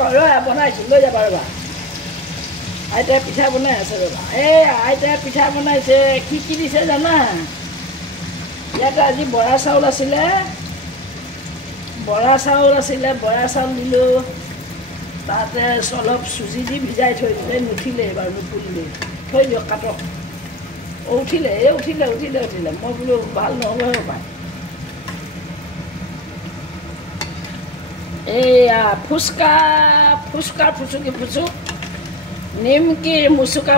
বনাইছোঁ লৈ যাবা ৰ'বা আইতাই পিঠা বনাই আছে ৰ'বা এই আইতাই পিঠা বনাইছে কি কি দিছে জানা ইয়াতে আজি বৰা চাউল আছিলে বৰা চাউল দিলোঁ তাতে অলপ চুজি দি ভিজাই থৈ দিলে নুঠিলে এইবাৰ নুফুলিলে থৈ দিয়ক কাটক উঠিলে মই বোলো ভাল নহ'ব পায় এইয়া ফুচকা ফুচুক নিমকিৰ মুচুক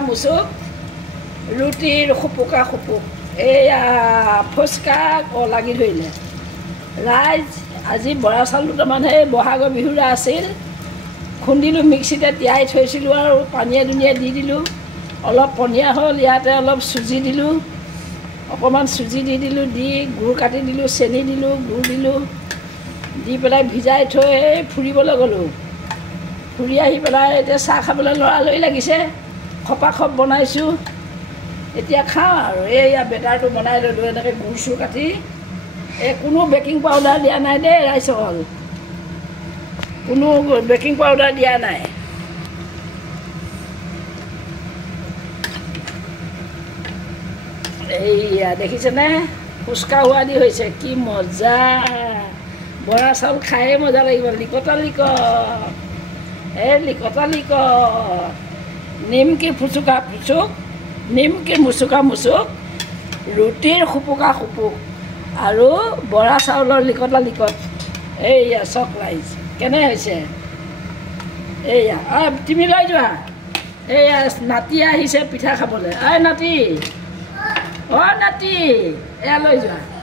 ৰুটিৰ খুপুক এইয়া ফুচকা লাগি ধৰিলে ৰাইজ আজি বৰা চাউল দুটামানহে বহাগৰ বিহুৰে আছিল খুন্দিলোঁ মিক্সিতে তিয়াই থৈছিলোঁ আৰু পানীয়ে দুনিয়ে দি দিলোঁ অলপ পনীয়া হ'ল ইয়াতে অলপ চুজি দিলোঁ অকণমান চুজি দি দিলোঁ দি গুড় কাটি দিলোঁ চেনি দিলোঁ গুড় দিলোঁ দি পেলাই ভিজাই থৈ ফুৰিবলৈ গ'লোঁ ফুৰি আহি পেলাই এতিয়া চাহ খাবলৈ লৰালৰি লাগিছে খপাখপ বনাইছোঁ এতিয়া খাওঁ আৰু এইয়া বেটাৰটো বনাই ল'লোঁ এনেকৈ গুড় চুৰ কাটি কোনো বেকিং পাউডাৰ দিয়া নাই দেই ৰাইজসকল কোনো বেকিং পাউডাৰ দিয়া নাই এইয়া দেখিছেনে ফুচকা সোৱাদি হৈছে কি মজা বৰা চাউল খায়ে মজা লাগিব লিকতা নিমকিৰ নিমকিৰ মুচুক ৰুটিৰ খুপুক আৰু বৰা চাউলৰ লিকত এইয়া চক ৰাইজ কেনে হৈছে এইয়া তুমি লৈ যোৱা এইয়া নাতি আহিছে পিঠা খাবলৈ নাতি নাতি এয়া লৈ যোৱা